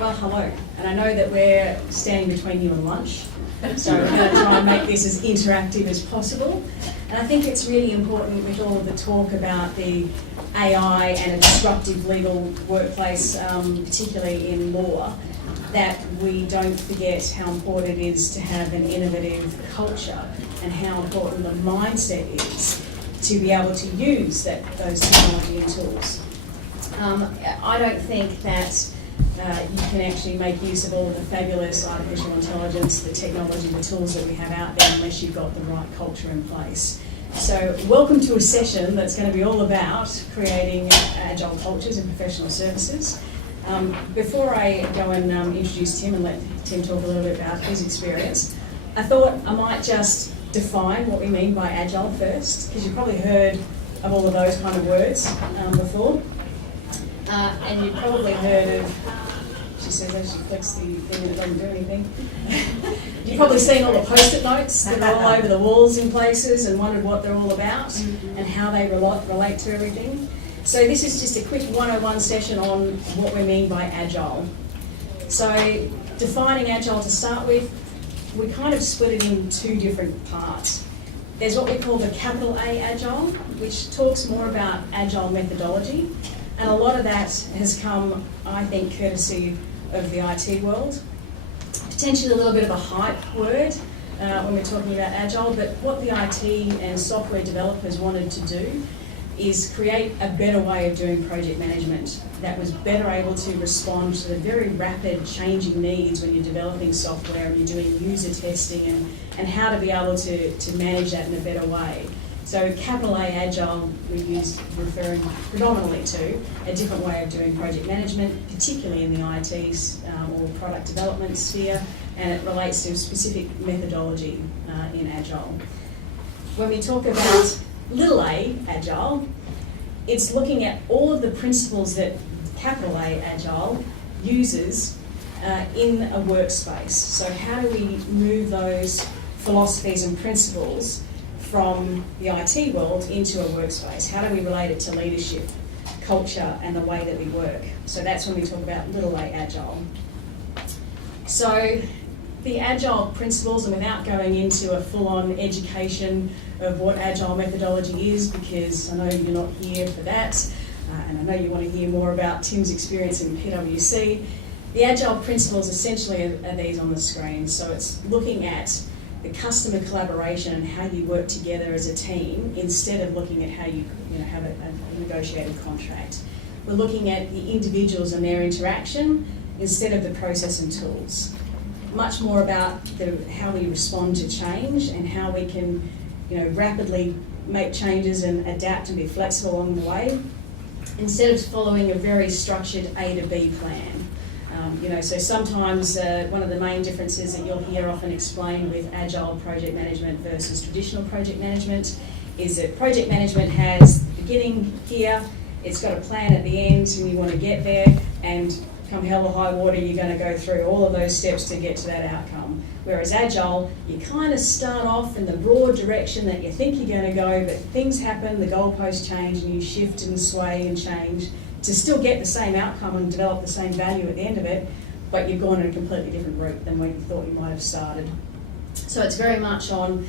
Well, hello, and I know that we're standing between you and lunch, so we're going to try and make this as interactive as possible. And I think it's really important with all of the talk about the AI and a disruptive legal workplace, particularly in law, that we don't forget how important it is to have an innovative culture and how important the mindset is to be able to use those technology and tools. I don't think that you can actually make use of all of the fabulous artificial intelligence, the technology, the tools that we have out there unless you've got the right culture in place. So welcome to a session that's going to be all about creating agile cultures in professional services. Before I go and introduce Tim and let Tim talk a little bit about his experience, I thought I might just define what we mean by agile first, because you've probably heard of all of those kind of words before. And you've probably heard of, she says as she clicks the thing and it doesn't do anything. You've probably seen all the post-it notes that are all over the walls in places and wondered what they're all about and how they relate to everything. So this is just a quick 101 session on what we mean by agile. So defining agile to start with, we kind of split it in two different parts. There's what we call the capital A agile, which talks more about agile methodology. And a lot of that has come, I think, courtesy of the IT world. Potentially a little bit of a hype word when we're talking about agile, but what the IT and software developers wanted to do is create a better way of doing project management that was better able to respond to the very rapid changing needs when you're developing software and you're doing user testing and how to be able to manage that in a better way. So capital A Agile we use referring predominantly to a different way of doing project management, particularly in the IT or product development sphere, and it relates to specific methodology in Agile. When we talk about little a Agile, it's looking at all of the principles that capital A Agile uses in a workspace. So how do we move those philosophies and principles from the IT world into a workspace? How do we relate it to leadership, culture, and the way that we work? So that's when we talk about little a Agile. So the Agile principles, and without going into a full-on education of what Agile methodology is, because I know you're not here for that, and I know you want to hear more about Tim's experience in PwC, the Agile principles essentially are these on the screen. So it's looking at the customer collaboration and how you work together as a team instead of looking at how you have a negotiated contract. We're looking at the individuals and their interaction instead of the process and tools. Much more about how we respond to change and how we can rapidly make changes and adapt and be flexible along the way instead of following a very structured A to B plan. So sometimes one of the main differences that you'll hear often explained with agile project management versus traditional project management is that project management has the beginning here, it's got a plan at the end and you want to get there, and come hell or high water you're going to go through all of those steps to get to that outcome. Whereas agile, you kind of start off in the broad direction that you think you're going to go, but things happen, the goalposts change and you shift and sway and change to still get the same outcome and develop the same value at the end of it, but you've gone in a completely different route than where you thought you might have started. So it's very much on,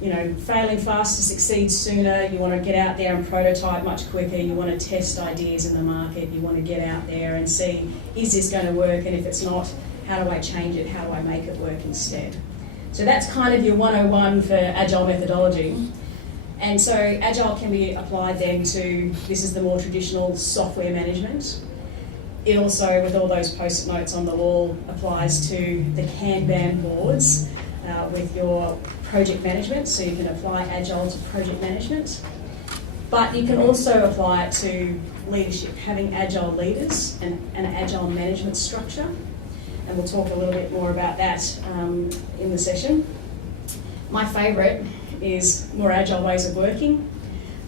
failing fast to succeed sooner. You want to get out there and prototype much quicker. You want to test ideas in the market. You want to get out there and see, is this going to work? And if it's not, how do I change it? How do I make it work instead? So that's kind of your 101 for Agile methodology. And so Agile can be applied then to, this is the more traditional software management. It also, with all those post-it notes on the wall, applies to the Kanban boards with your project management. So you can apply Agile to project management. But you can also apply it to leadership, having Agile leaders and an Agile management structure. And we'll talk a little bit more about that in the session. My favourite is more agile ways of working.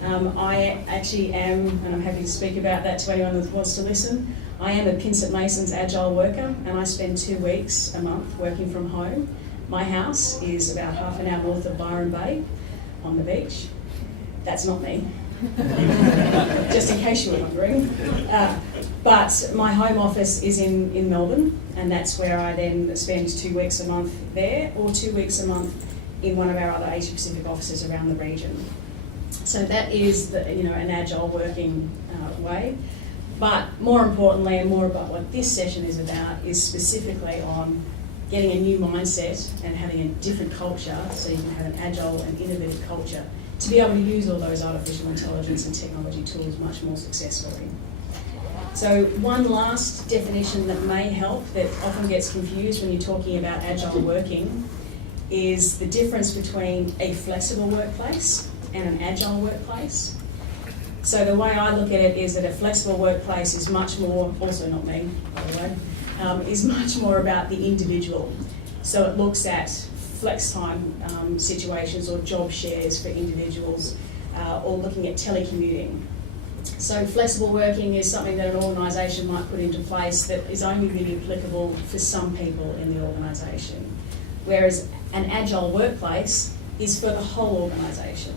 I actually am, and I'm happy to speak about that to anyone that wants to listen, I am a Pinsent Mason's agile worker, and I spend 2 weeks a month working from home. My house is about half an hour north of Byron Bay on the beach. That's not me. just in case you were wondering. But my home office is in Melbourne, and that's where I then spend 2 weeks a month there, or 2 weeks a month in one of our other Asia Pacific offices around the region. So that is an agile working way. But more importantly, and more about what this session is about, is specifically on getting a new mindset and having a different culture, so you can have an agile and innovative culture, to be able to use all those artificial intelligence and technology tools much more successfully. So one last definition that may help, that often gets confused when you're talking about agile working, is the difference between a flexible workplace and an agile workplace. So the way I look at it is that a flexible workplace is much more, also not me, by the way, is much more about the individual. So it looks at flex time situations or job shares for individuals, or looking at telecommuting. So flexible working is something that an organisation might put into place that is only really applicable for some people in the organisation. Whereas an agile workplace is for the whole organisation.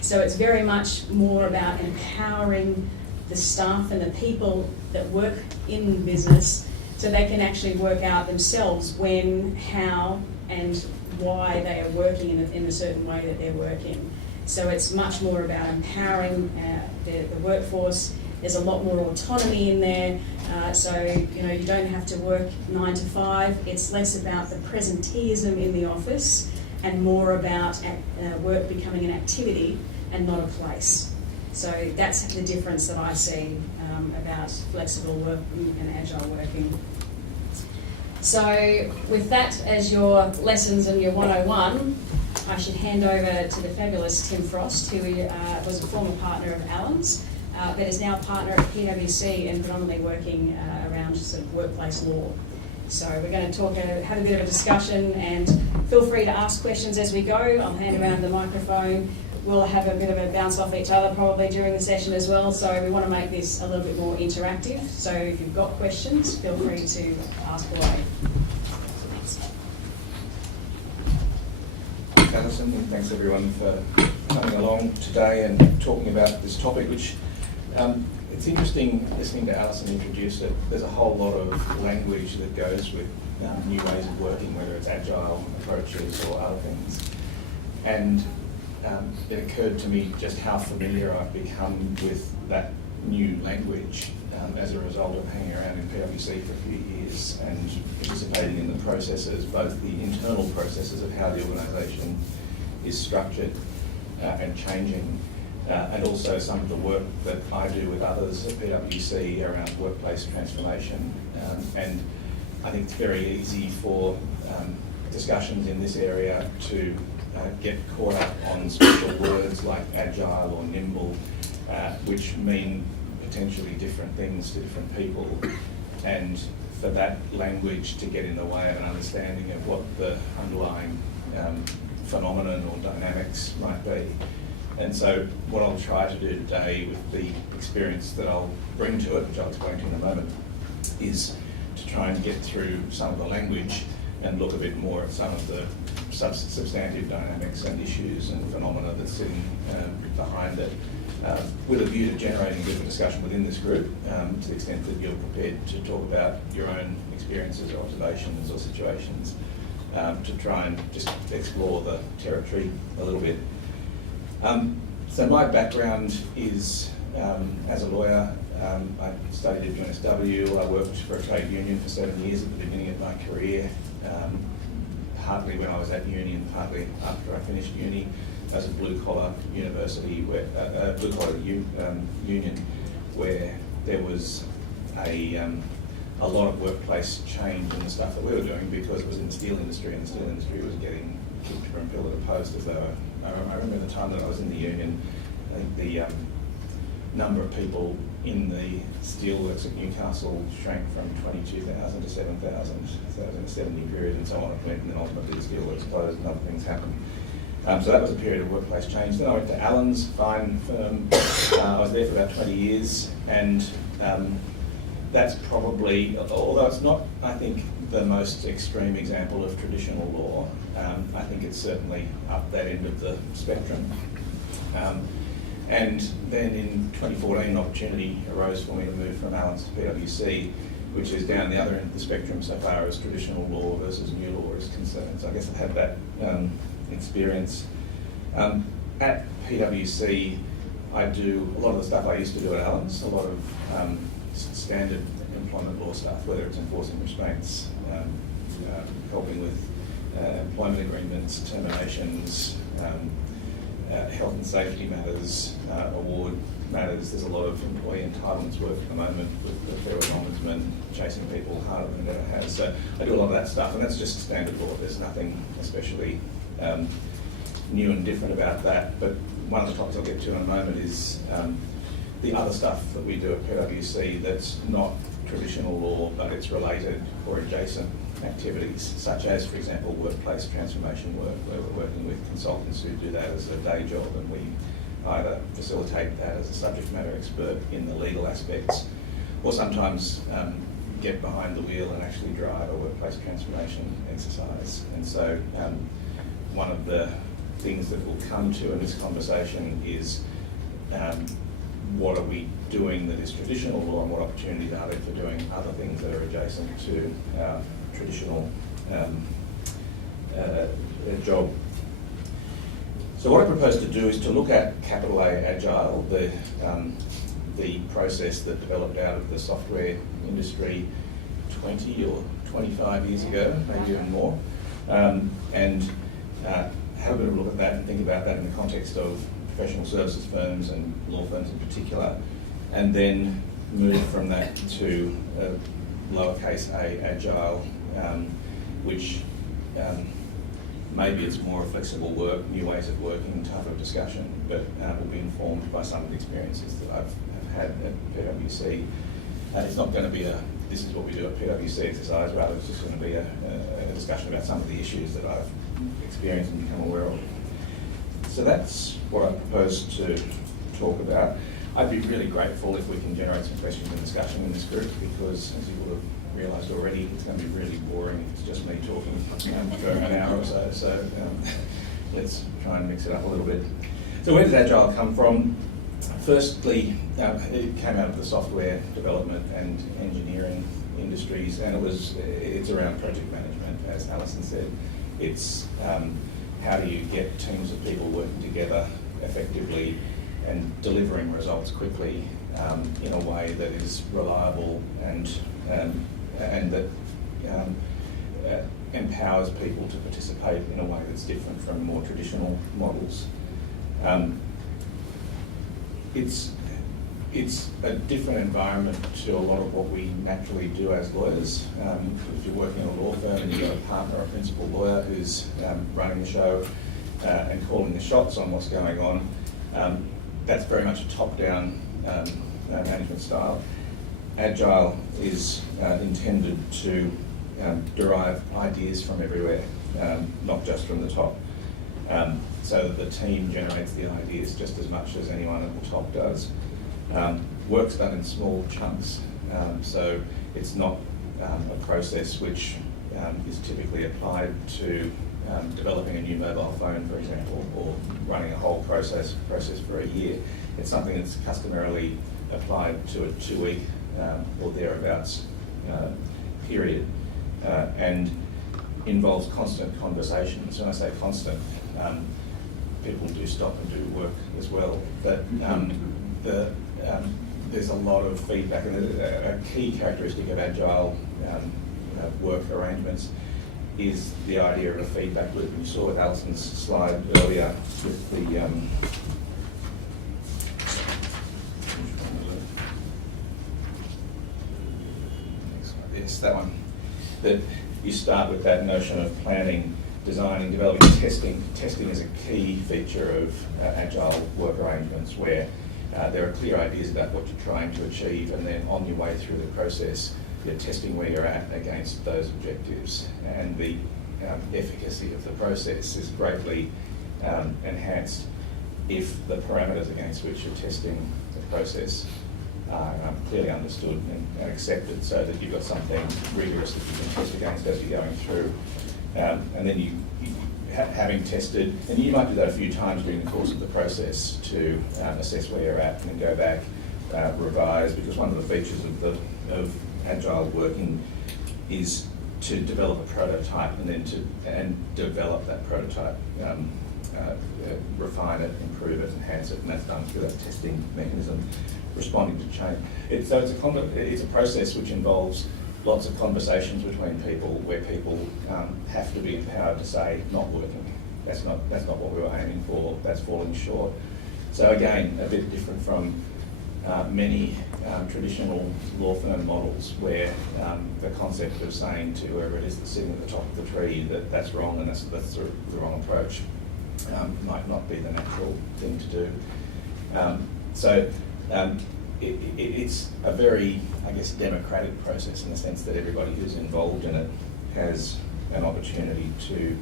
So it's very much more about empowering the staff and the people that work in business so they can actually work out themselves when, how, and why they are working in a certain way that they're working. So it's much more about empowering the workforce. There's a lot more autonomy in there. So you don't have to work 9 to 5. It's less about the presenteeism in the office and more about work becoming an activity and not a place. So that's the difference that I see about flexible work and agile working. So with that as your lessons and your 101, I should hand over to the fabulous Tim Frost, who was a former partner of Allen's, but is now a partner at PwC and predominantly working around sort of workplace law. So we're going to have a bit of a discussion, and feel free to ask questions as we go. I'll hand around the microphone. We'll have a bit of a bounce off each other probably during the session as well, so we want to make this a little bit more interactive. So if you've got questions, feel free to ask away. Thanks, Alison, and thanks everyone for coming along today and talking about this topic, which it's interesting listening to Alison introduce it. There's a whole lot of language that goes with new ways of working, whether it's agile approaches or other things. And it occurred to me just how familiar I've become with that new language as a result of hanging around in PwC for a few years and participating in the processes, both the internal processes of how the organisation is structured and changing, and also some of the work that I do with others at PwC around workplace transformation. And I think it's very easy for discussions in this area to get caught up on special words like agile or nimble, which mean potentially different things to different people, and for that language to get in the way of an understanding of what the underlying phenomenon or dynamics might be. And so what I'll try to do today with the experience that I'll bring to it, which I'll explain to you in a moment, is to try and get through some of the language and look a bit more at some of the substantive dynamics and issues and phenomena that's sitting behind it, with a view to generating a bit of a discussion within this group, to the extent that you're prepared to talk about your own experiences or observations or situations, to try and just explore the territory a little bit. So my background is as a lawyer. I studied at UNSW. I worked for a trade union for 7 years at the beginning of my career, partly when I was at uni and partly after I finished uni. As a blue-collar university, blue-collar union, where there was a lot of workplace change in the stuff that we were doing because it was in the steel industry, and the steel industry was getting kicked from pillar to post. As though I remember the time that I was in the union, I think the number of people in the steelworks at Newcastle shrank from 22,000 to 7,000. So that was in a 7-year period, and so on, and then ultimately the steelworks closed and other things happened. So that was a period of workplace change. Then I went to Allen's, fine firm. I was there for about 20 years, and that's probably, although it's not, I think, the most extreme example of traditional law, I think it's certainly up that end of the spectrum. And then in 2014, an opportunity arose for me to move from Allens to PwC, which is down the other end of the spectrum so far as traditional law versus new law is concerned. So I guess I've had that experience. At PwC, I do a lot of the stuff I used to do at Allens, a lot of standard employment law stuff, whether it's enforcing restraints, helping with employment agreements, terminations, health and safety matters, award matters. There's a lot of employee entitlements work at the moment with the Federal Ombudsman chasing people harder than it ever has. So I do a lot of that stuff, and that's just standard law. There's nothing especially new and different about that. But one of the topics I'll get to in a moment is the other stuff that we do at PwC that's not traditional law, but it's related or adjacent activities, such as, for example, workplace transformation work, where we're working with consultants who do that as a day job, and we either facilitate that as a subject matter expert in the legal aspects, or sometimes get behind the wheel and actually drive a workplace transformation exercise. And so one of the things that we'll come to in this conversation is what are we doing that is traditional law, and what opportunities are there for doing other things that are adjacent to our traditional job. So what I propose to do is to look at capital A Agile, the process that developed out of the software industry 20 or 25 years ago, maybe even more, and have a bit of a look at that and think about that in the context of professional services firms and law firms in particular, and then move from that to lowercase a Agile, which maybe it's more flexible work, new ways of working, type of discussion, but will be informed by some of the experiences that I've had at PwC. It's not going to be this is what we do at PwC exercise, rather it's just going to be a discussion about some of the issues that I've experienced and become aware of. So that's what I propose to talk about. I'd be really grateful if we can generate some questions and discussion in this group, because as you would have realised already, it's going to be really boring if it's just me talking for an hour or so. So let's try and mix it up a little bit. So where did Agile come from? Firstly, it came out of the software development and engineering industries, and it's around project management, as Alison said. It's how do you get teams of people working together effectively and delivering results quickly in a way that is reliable and that empowers people to participate in a way that's different from more traditional models. It's a different environment to a lot of what we naturally do as lawyers. If you're working in a law firm and you've got a partner or a principal lawyer who's running the show and calling the shots on what's going on, that's very much a top-down management style. Agile is intended to derive ideas from everywhere, not just from the top. So that the team generates the ideas just as much as anyone at the top does. Work's done in small chunks, so it's not a process which is typically applied to developing a new mobile phone, for example, or running a whole process for a year. It's something that's customarily applied to a 2-week or thereabouts period, and involves constant conversations. When I say constant, people do stop and do work as well. But there's a lot of feedback, and a key characteristic of Agile work arrangements is the idea of a feedback loop. You saw with Alison's slide earlier with the yes, that one. That you start with that notion of planning, designing, developing, testing. Testing is a key feature of Agile work arrangements, where there are clear ideas about what you're trying to achieve, and then on your way through the process, you're testing where you're at against those objectives. And the efficacy of the process is greatly enhanced if the parameters against which you're testing the process are clearly understood and accepted, so that you've got something rigorous that you can test against as you're going through. And then you having tested, and you might do that a few times during the course of the process to assess where you're at and then go back, revise, because one of the features of agile working is to develop a prototype and then develop that prototype, refine it, improve it, enhance it, and that's done through that testing mechanism, responding to change. It's a process which involves lots of conversations between people, where people have to be empowered to say, not working. That's not what we were aiming for. That's falling short. So again, a bit different from many traditional law firm models, where the concept of saying to whoever it is that's sitting at the top of the tree that that's wrong and that's the wrong approach might not be the natural thing to do. It's a very, I guess, democratic process in the sense that everybody who's involved in it has an opportunity to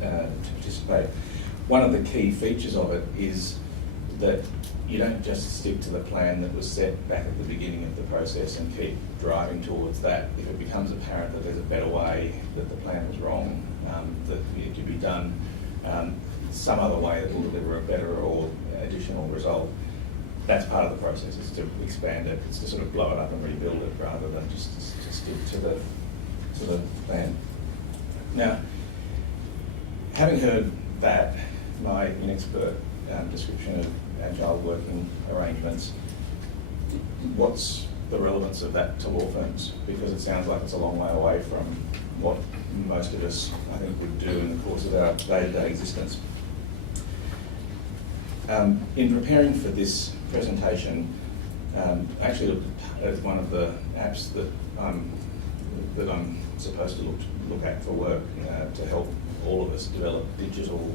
participate. One of the key features of it is that you don't just stick to the plan that was set back at the beginning of the process and keep driving towards that. If it becomes apparent that there's a better way, that the plan was wrong, that it could be done some other way that will deliver a better or additional result, that's part of the process. It's to expand it, it's to sort of blow it up and rebuild it rather than just to stick to the plan. Now, having heard that, my inexpert description of agile working arrangements, what's the relevance of that to law firms? Because it sounds like it's a long way away from what most of us, I think, would do in the course of our day-to-day existence. In preparing for this presentation, I actually looked at one of the apps that I'm supposed to look at for work to help all of us develop digital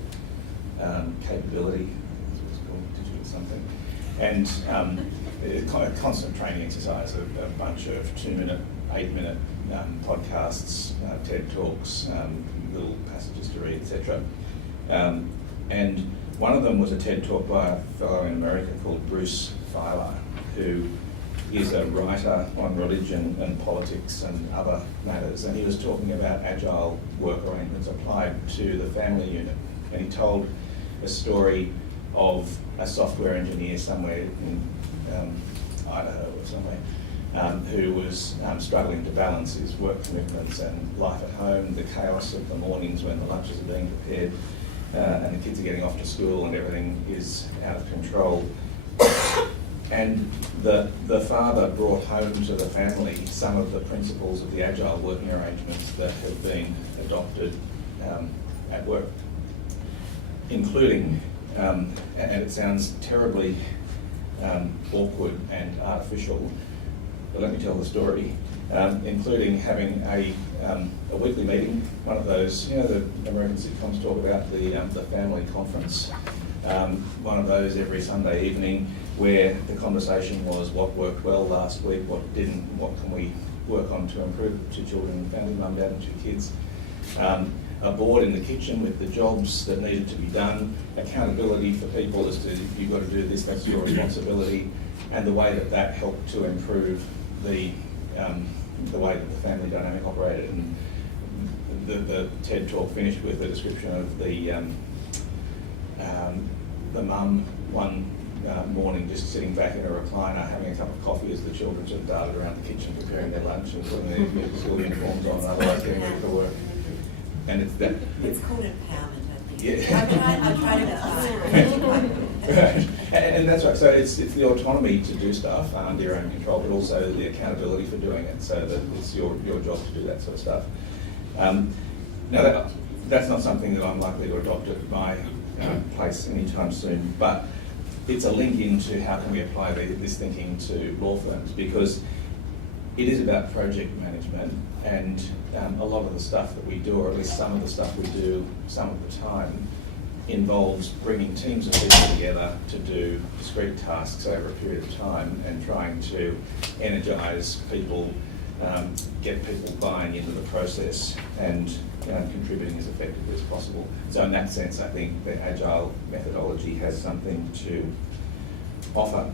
capability. It's called digital something, and it's kind of constant training exercise, a bunch of 2-minute, 8-minute podcasts, TED Talks, little passages to read, etc. And one of them was a TED Talk by a fellow in America called Bruce Feiler, who is a writer on religion and politics and other matters, and he was talking about agile work arrangements applied to the family unit. And he told a story of a software engineer somewhere in Idaho or somewhere, who was struggling to balance his work commitments and life at home, the chaos of the mornings when the lunches are being prepared, and the kids are getting off to school and everything is out of control. And the father brought home to the family some of the principles of the agile working arrangements that have been adopted at work, including, and it sounds terribly awkward and artificial, but let me tell the story, including having a weekly meeting, one of those, you know, the American sitcoms talk about the family conference, one of those every Sunday evening, where the conversation was what worked well last week, what didn't, what can we work on to improve 2 children, family, mum, dad and 2 kids. A board in the kitchen with the jobs that needed to be done, accountability for people as to you've got to do this, that's your responsibility, and the way that helped to improve the way that the family dynamic operated. And the TED Talk finished with a description of the mum one morning just sitting back in a recliner having a cup of coffee as the children sort of darted around the kitchen preparing their lunch and putting their school uniforms on and otherwise getting ready for work. And it's that. It's called empowerment, I think. Yeah. I tried it. And that's right. So it's the autonomy to do stuff under your own control, but also the accountability for doing it, so that it's your job to do that sort of stuff. Now that's not something that I'm likely to adopt at my place anytime soon, but it's a link into how can we apply this thinking to law firms, because it is about project management, and a lot of the stuff that we do, or at least some of the stuff we do some of the time, involves bringing teams of people together to do discrete tasks over a period of time and trying to energise people, get people buying into the process and contributing as effectively as possible. So in that sense, I think the Agile methodology has something to offer.